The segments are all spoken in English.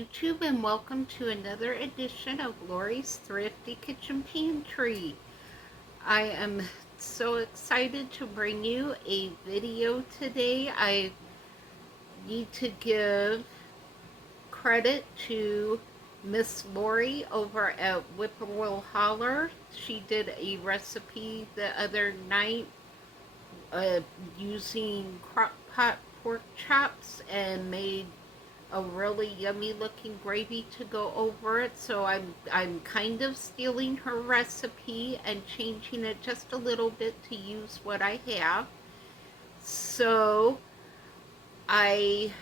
YouTube, and welcome to another edition of Lori's Thrifty Kitchen Pantry. I am so excited to bring you a video today. I need to give credit to Miss Lori over at Whippoorwill Holler. She did a recipe the other night uh, using Crockpot pork chops and made a really yummy looking gravy to go over it. So I'm kind of stealing her recipe and changing it just a little bit to use what I have. So I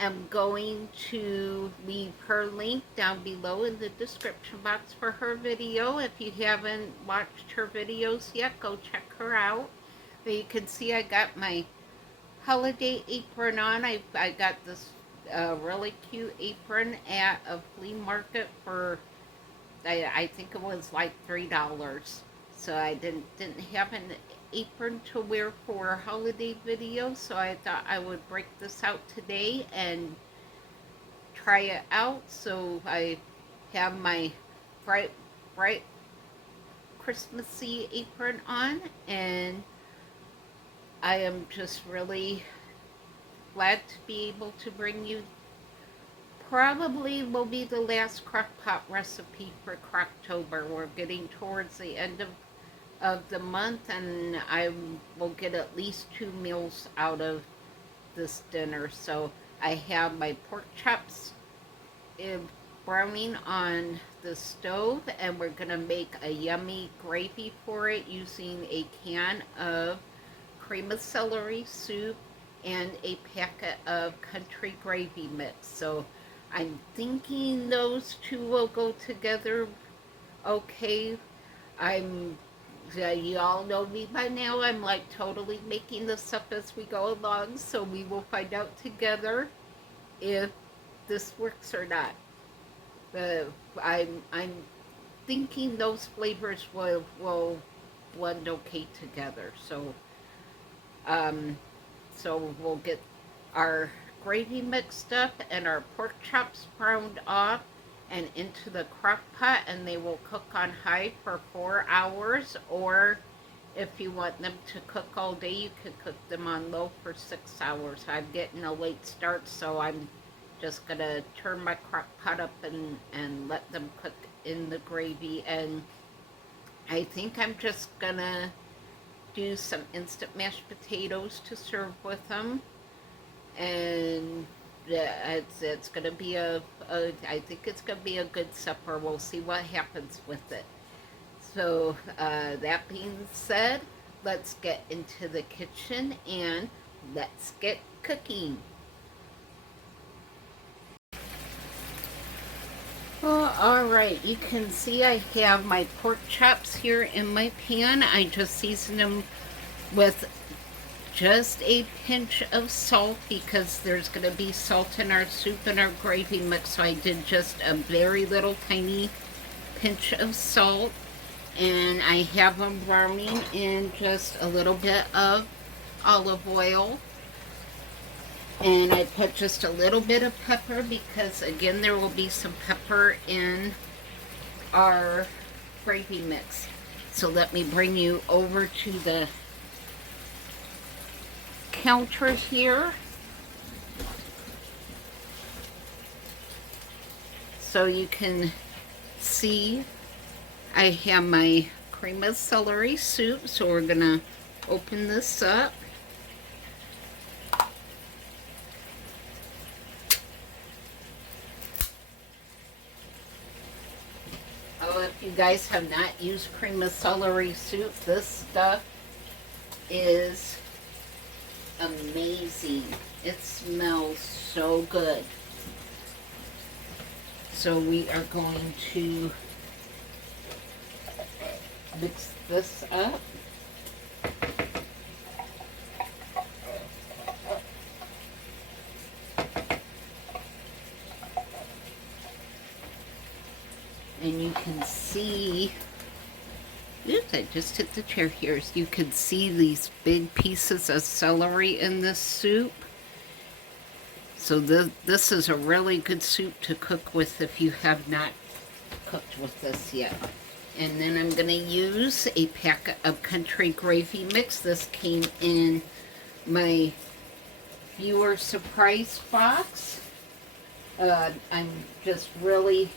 am going to leave her link down below in the description box for her video. If you haven't watched her videos yet, go check her out. But you can see I got my holiday apron on. I got this really cute apron at a flea market for I think it was like $3. So I didn't have an apron to wear for a holiday video, so I thought I would break this out today and try it out. So I have my bright Christmassy apron on, and I am just really glad to be able to bring you probably will be the last Crockpot recipe for Crocktober. We're getting towards the end of the month, and I will get at least 2 meals out of this dinner. So I have my pork chops browning on the stove, and we're going to make a yummy gravy for it using a can of cream of celery soup and a packet of country gravy mix. So I'm thinking those two will go together okay. You all know me by now. I'm like totally making this up as we go along, so we will find out together if this works or not. I'm thinking those flavors will blend okay together. So we'll get our gravy mixed up and our pork chops browned off and into the crock pot, and they will cook on high for 4 hours, or if you want them to cook all day, you could cook them on low for 6 hours. I'm getting a late start, so I'm just gonna turn my crock pot up and let them cook in the gravy. And I think I'm just gonna do some instant mashed potatoes to serve with them, and it's gonna be I think it's gonna be a good supper. We'll see what happens with it. So that being said, let's get into the kitchen and let's get cooking. Well, alright, you can see I have my pork chops here in my pan. I just seasoned them with just a pinch of salt because there's going to be salt in our soup and our gravy mix. So I did just a very little tiny pinch of salt, and I have them browning in just a little bit of olive oil. And I put just a little bit of pepper because, again, there will be some pepper in our gravy mix. So let me bring you over to the counter here. So you can see I have my cream of celery soup. So we're going to open this up. If you guys have not used cream of celery soup, this stuff is amazing. It smells so good. So we are going to mix this up. And you can see, oops, I just hit the chair here. So you can see these big pieces of celery in this soup. So this is a really good soup to cook with if you have not cooked with this yet. And then I'm going to use a packet of country gravy mix. This came in my viewer surprise box. I'm just really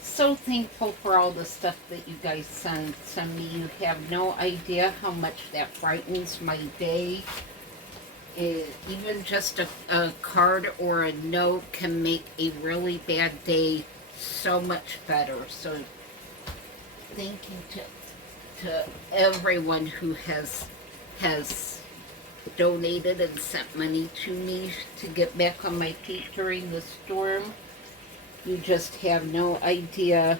so thankful for all the stuff that you guys send me. You have no idea how much that brightens my day. Even just a card or a note can make a really bad day so much better. So thank you to everyone who has donated and sent money to me to get back on my feet during the storm. You just have no idea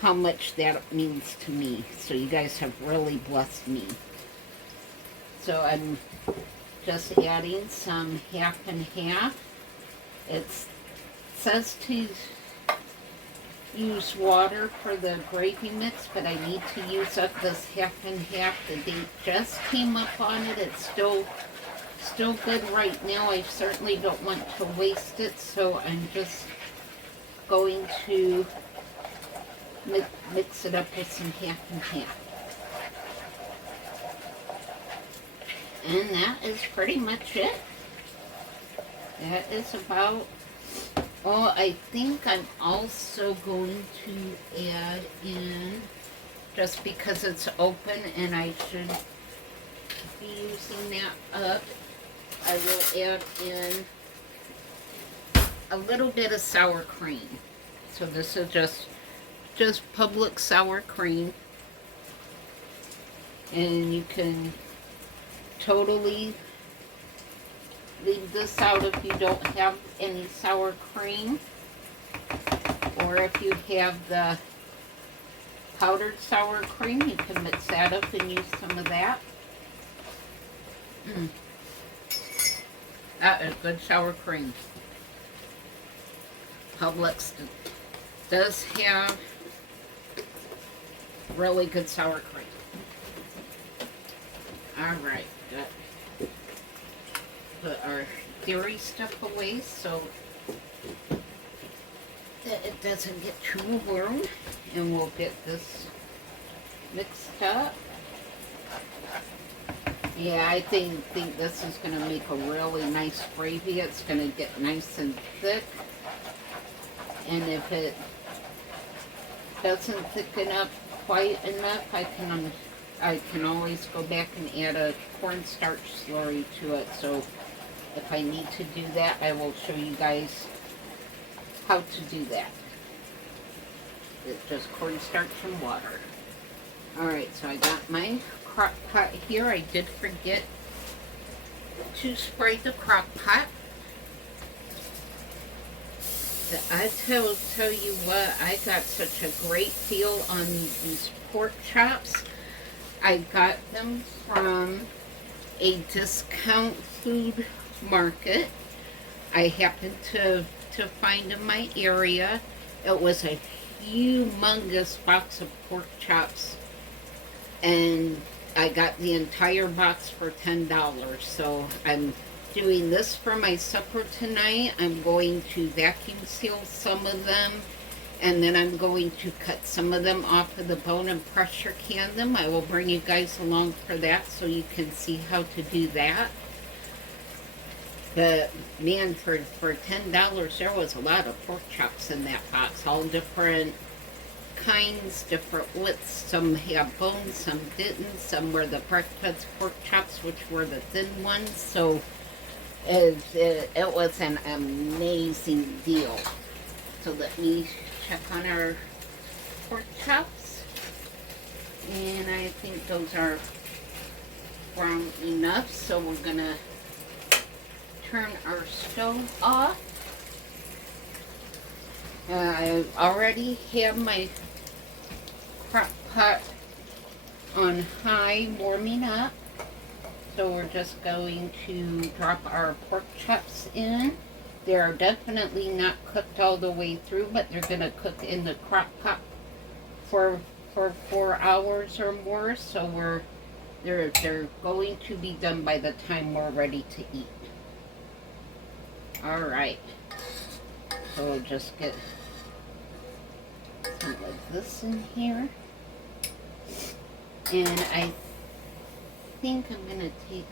how much that means to me. So you guys have really blessed me. So I'm just adding some half and half. It says to use water for the gravy mix, but I need to use up this half and half. The date just came up on it. It's still good right now. I certainly don't want to waste it, so I'm just going to mix it up with some half and half. And that is pretty much it. That is about... Oh, I think I'm also going to add in, just because it's open and I should be using that up, I will add in a little bit of sour cream. So this is just public sour cream. And you can totally leave this out if you don't have any sour cream, or if you have the powdered sour cream, you can mix that up and use some of that. That is good sour cream. Publix does have really good sour cream. Alright, good. Put our dairy stuff away so that it doesn't get too warm, and we'll get this mixed up. Yeah, I think this is going to make a really nice gravy. It's going to get nice and thick, and if it doesn't thicken up quite enough, I can always go back and add a cornstarch slurry to it. So if I need to do that, I will show you guys how to do that. It's just cornstarch and water. Alright, so I got my crock pot here. I did forget to spray the crock pot. I tell you what, I got such a great deal on these pork chops. I got them from a discount food market. I happened to find in my area. It was a humongous box of pork chops, and I got the entire box for $10. So I'm doing this for my supper tonight. I'm going to vacuum seal some of them, and then I'm going to cut some of them off of the bone and pressure can them. I will bring you guys along for that so you can see how to do that. But man, for $10, there was a lot of pork chops in that box, all different kinds, different widths. Some had bones, some didn't. Some were the breakfast pork chops, which were the thin ones. So it was an amazing deal. So let me check on our pork chops, and I think those are brown enough. So we're gonna turn our stove off. I already have my crock pot on high, warming up. So we're just going to drop our pork chops in. They're definitely not cooked all the way through, but they're going to cook in the crock pot for 4 hours or more. So they're going to be done by the time we're ready to eat. Alright, so we'll just get some of this in here. And I think I'm going to take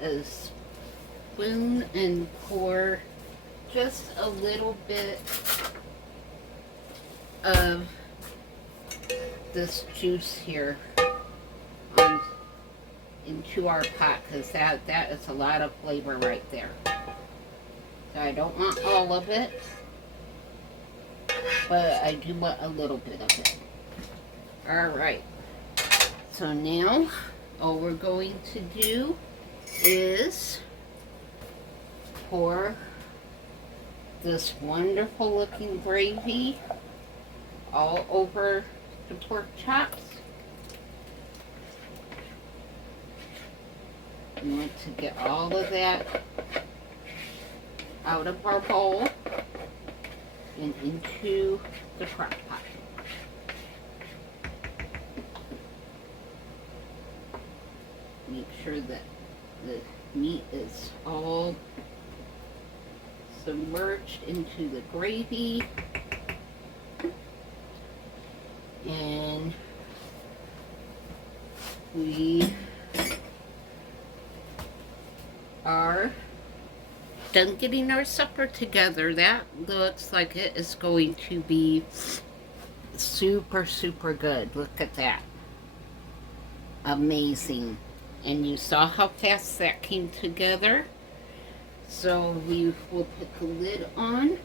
a spoon and pour just a little bit of this juice here into our pot, because that is a lot of flavor right there. So I don't want all of it, but I do want a little bit of it. Alright, so now all we're going to do is pour this wonderful looking gravy all over the pork chops. We want to get all of that out of our bowl and into the crock pot. Make sure that the meat is all submerged into the gravy. And we are done getting our supper together. That looks like it is going to be super, super good. Look at that. Amazing. And you saw how fast that came together. So we will put the lid on.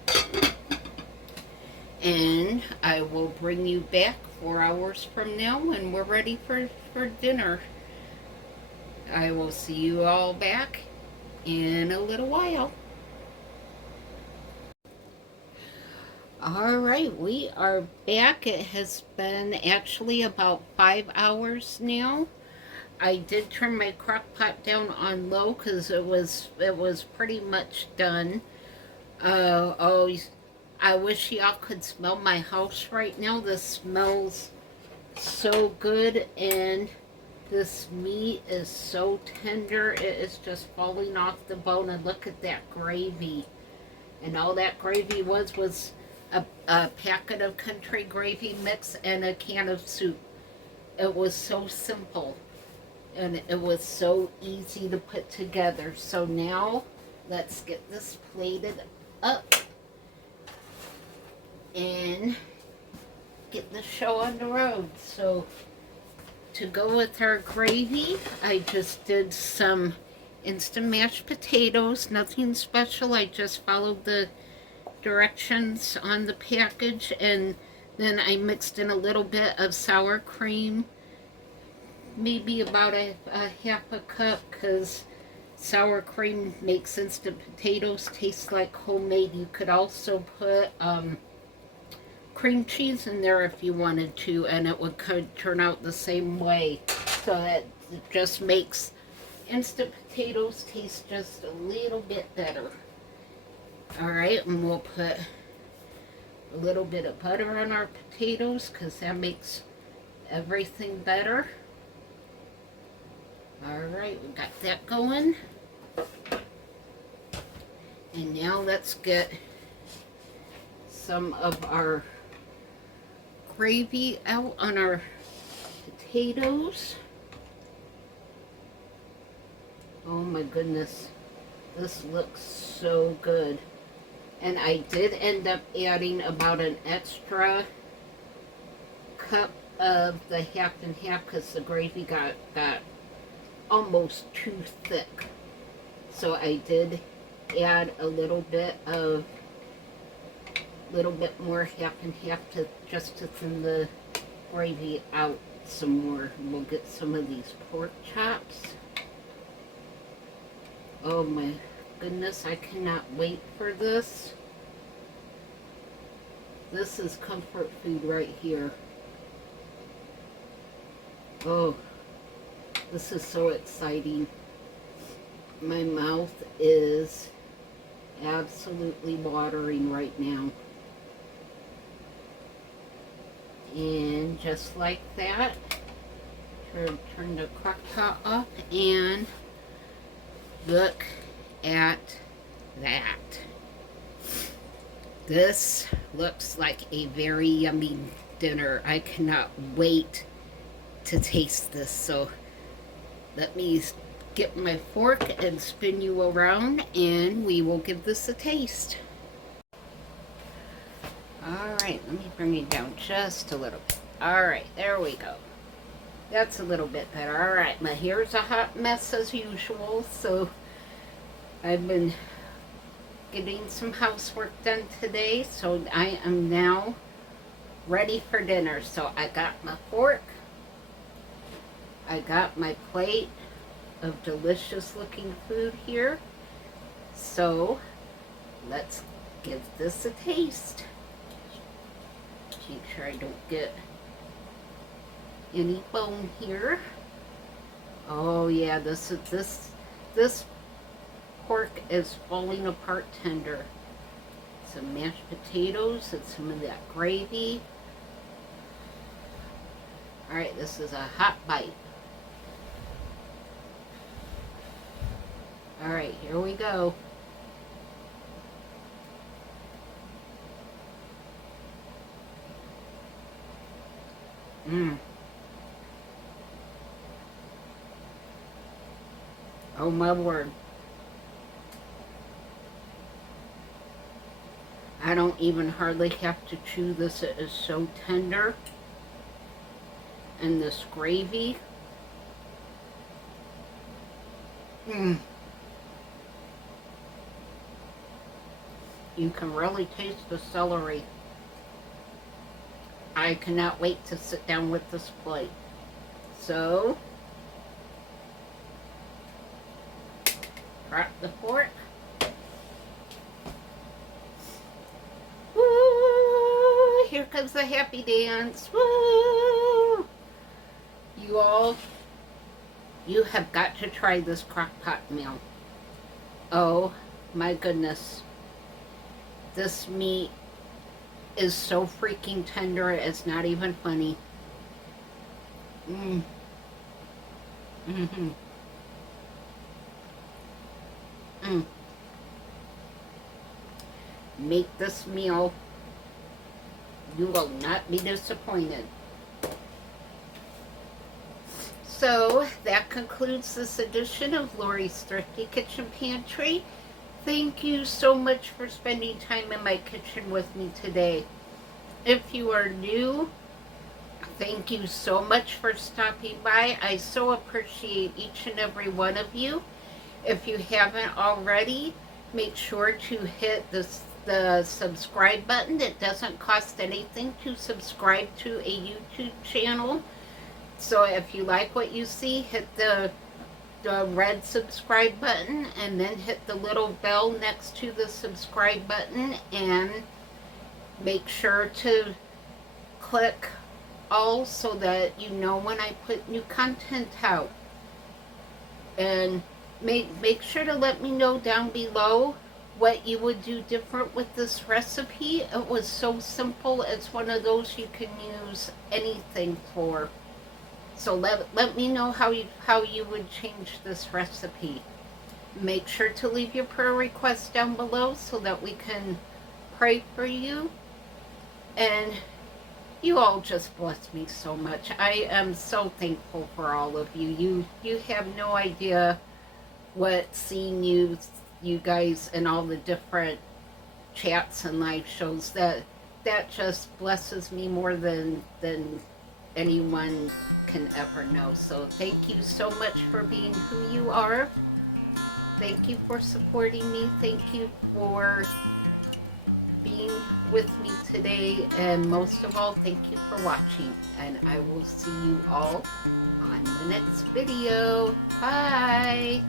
And I will bring you back 4 hours from now when we're ready for dinner. I will see you all back in a little while. Alright, we are back. It has been actually about 5 hours now. I did turn my crock pot down on low because it was pretty much done. I wish y'all could smell my house right now. This smells so good, and this meat is so tender. It is just falling off the bone. And look at that gravy. And all that gravy was a packet of country gravy mix and a can of soup. It was so simple, and it was so easy to put together. So now let's get this plated up and get the show on the road. So to go with our gravy, I just did some instant mashed potatoes. Nothing special. I just followed the directions on the package, and then I mixed in a little bit of sour cream, maybe about a half a cup, because sour cream makes instant potatoes taste like homemade. You could also put cream cheese in there if you wanted to, and it would turn out the same way. So that it just makes instant potatoes taste just a little bit better. Alright, and we'll put a little bit of butter on our potatoes because that makes everything better. Alright, we got that going. And now let's get some of our gravy out on our potatoes. Oh my goodness, this looks so good. And I did end up adding about an extra cup of the half and half because the gravy got almost too thick. So I did add a little bit more half and half just to thin the gravy out some more. We'll get some of these pork chops. Oh my goodness, I cannot wait for this. This is comfort food right here. Oh, this is so exciting. My mouth is absolutely watering right now. And just like that, turn the Crockpot off and look at that. This looks like a very yummy dinner. I cannot wait to taste this. So let me get my fork and spin you around, and we will give this a taste. All right, let me bring it down just a little bit. All right, there we go. That's a little bit better. All right, my hair's a hot mess as usual, so I've been getting some housework done today, so I am now ready for dinner. So I got my fork, I got my plate of delicious looking food here, so let's give this a taste. Make sure I don't get any bone here. Oh yeah, this pork is falling apart tender. Some mashed potatoes and some of that gravy. All right, this is a hot bite. All right, here we go. Oh my word. I don't even hardly have to chew this. It is so tender. And this gravy. You can really taste the celery. I cannot wait to sit down with this plate. So, drop the fork. Woo! Here comes the happy dance. Woo! You all, you have got to try this Crockpot meal. Oh my goodness. This meat is so freaking tender, it's not even funny. Make this meal. You will not be disappointed. So that concludes this edition of Lori's Thrifty Kitchen Pantry. Thank you so much for spending time in my kitchen with me today. If you are new, thank you so much for stopping by. I so appreciate each and every one of you. If you haven't already, make sure to hit the subscribe button. It doesn't cost anything to subscribe to a YouTube channel. So if you like what you see, hit the red subscribe button and then hit the little bell next to the subscribe button, and make sure to click all so that you know when I put new content out. And make sure to let me know down below what you would do different with this recipe. It was so simple. It's one of those you can use anything for. So let me know how you would change this recipe. Make sure to leave your prayer requests down below so that we can pray for you. And you all just bless me so much. I am so thankful for all of you. You have no idea what seeing you guys and all the different chats and live shows, that just blesses me more than anyone can ever know. So thank you so much for being who you are. Thank you for supporting me. Thank you for being with me today. And most of all, thank you for watching. And I will see you all on the next video. Bye.